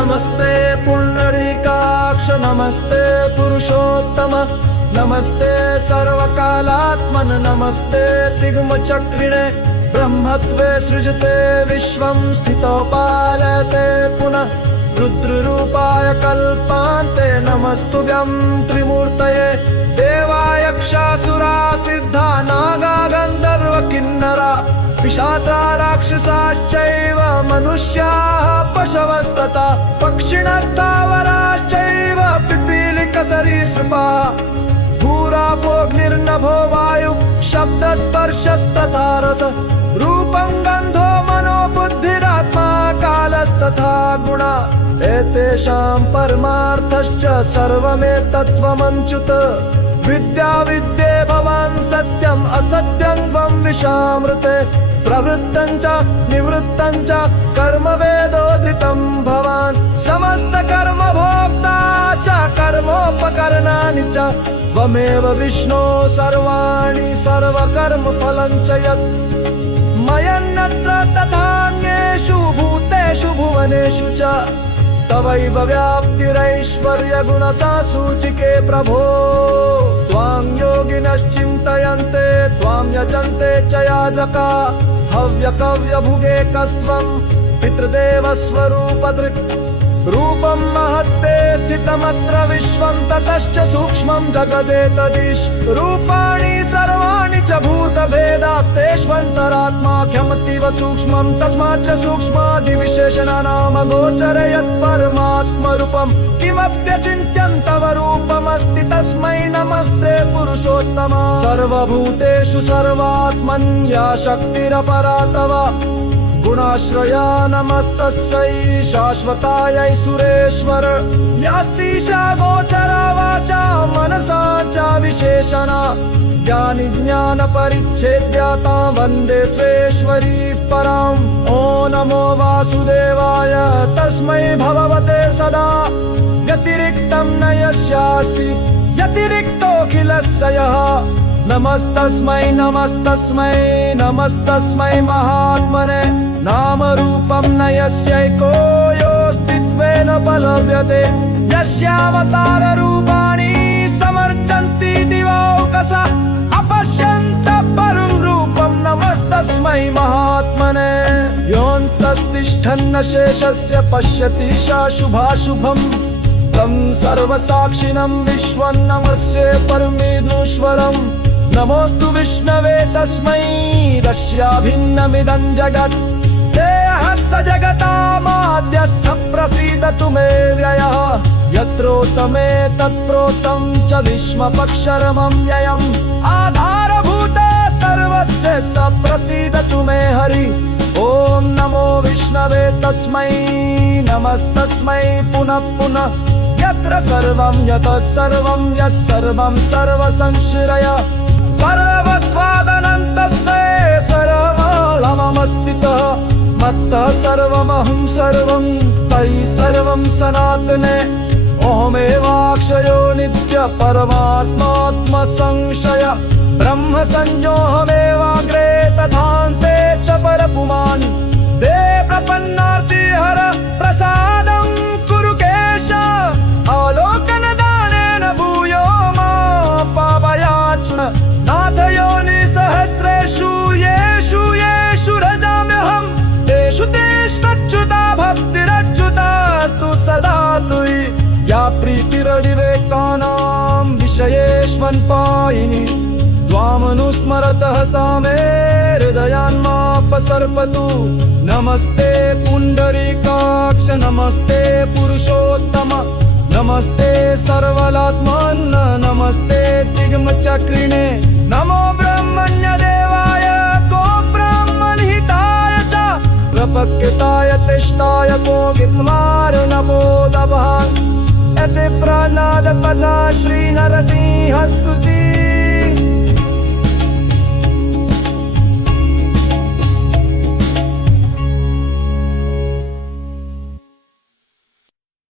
नमस्ते पुंडरीकाक्ष नमस्ते पुरुषोत्तम नमस्ते सर्वकालात्मन नमस्ते तिग्मचक्रिणे ब्रह्मत्वे सृजते विश्वं स्थितो पालयते पुनः रुद्ररूपाय कल्पान्ते नमस्तुभ्यं त्रिमूर्तये देवायक्षासुरा सिद्धा नागा गन्धर्व किन्नरा पिशाचा राक्षसाश्चैव मनुष्याः पशवस्तथा पक्षिणस्थावराश्चैव पिपीलिकसरीसृपाः भूरापोऽग्निर्नभो वायु शब्दस्पर्शस्तथा रस रूपं गन्धो मनो बुद्धिरात्मा कालस्तथा गुणा एतेषां परमार्थश्च सर्वमेतत्त्वमच्युत विद्या विद्ये भवान् सत्यम् असत्यं त्वं विशामृते प्रवृत्तं च निवृत्तं च कर्म वेदोदितं भवान् समस्त कर्म भोक्ता च कर्मोपकरणानि च त्वमेव विष्णो सर्वाणि सर्वकर्म फलं च यत् मयन्नत्र तथान्येषु भूतेषु भुवनेषु च तवैव व्याप्तिरैश्वर्य गुणसासूचिके प्रभो त्वां योगिनश्चिन्तयन्ते त्वां यजन्ते च याजका हव्यकव्यभुगे कस्त्वं पितृदेवस्वरूपदृक् रूपं महत्ते स्थितमत्र विश्वं ततश्च सूक्ष्मं जगदेतदीश रूपाणि सर्वाणि च भूतभेदास्तेष्वन्तरात्माख्यमतीव सूक्ष्मं तस्माच्च सूक्ष्मादिविशेषणानामगोचरे यत्परमात्मरूपं किमप्यचिन्त्यं तव रूपमस्ति तस्मै नमस्ते पुरुषोत्तम सर्वभूतेषु सर्वात्मन्या शक्तिरपरा तव गुणाश्रया नमस्तस्यै शाश्वतायै सुरेश्वर यास्तिशा गोचरा वाचा मनसा च विशेषणा ज्ञानि ज्ञानपरिच्छेद्याता वन्दे स्वेश्वरी पराम् ॐ नमो वासुदेवाय तस्मै भगवते सदा व्यतिरिक्तं न यस्यास्ति व्यतिरिक्तोऽखिलस्य यः नमस्तस्मै नमस्तस्मै नमस्तस्मै महात्मने नामरूपं न यस्यैको योऽस्तित्वेन पलव्यते यस्यावताररूपाणि समर्चन्ति दिवौकसा अपश्यन्तः परं रूपं नमस्तस्मै महात्मने योऽन्तस्तिष्ठन्न शेषस्य पश्यति शाशुभाशुभं तं सर्वसाक्षिणं विश्वं नमस्ये परमेश्वरम् नमोस्तु विष्णवे तस्मै रस्याभिन्नमिदं जगत् देहः स जगतामाद्यः स प्रसीदतु मे व्ययः यत्रोतमे तत्प्रोतं च विश्वपक्षरमं व्ययम् आधारभूत सर्वस्य स प्रसीदतु मे हरि ॐ नमो विष्णवे तस्मै नमस्तस्मै पुनः पुनः यत्र सर्वं यतः सर्वं यः सर्वं सर्वसंश्रय सर्वत्वादनन्तस्य सर्वमस्तितः मत्तः सर्वमहं सर्वं तयि सर्वं सनातने अहमेवाक्षयो नित्य परमात्मात्मसंशय ब्रह्म संयोऽहमेवाग्रे तथान्ते च परपुमान् दे प्रपन्नार्ति हर प्रसादं कुरु केश अवलोकनदानेन भूयो मा पावयाच्च नाथयोनिसहस्रेषु येषु येषु रजाम्यहं तेषु तेष्वच्युता भक्तिरच्युतास्तु सदा तुयि या प्रीतिरविवेकानां विषयेष्वन्पायिनी त्वामनुस्मरतः सा मे हृदयान्मापसर्पतु नमस्ते पुंडरीकाक्ष नमस्ते पुरुषोत्तम नमस्ते सर्वलात्मन् नमस्ते तिग्मचक्रिणे नमो ब्रह्मण्यदेवाय गो ब्राह्मणहिताय च प्रपक्ताय तिष्ठाय कोकित्मार्णवोदभः यति प्राणादपदा श्रीनरसिंहस्तुति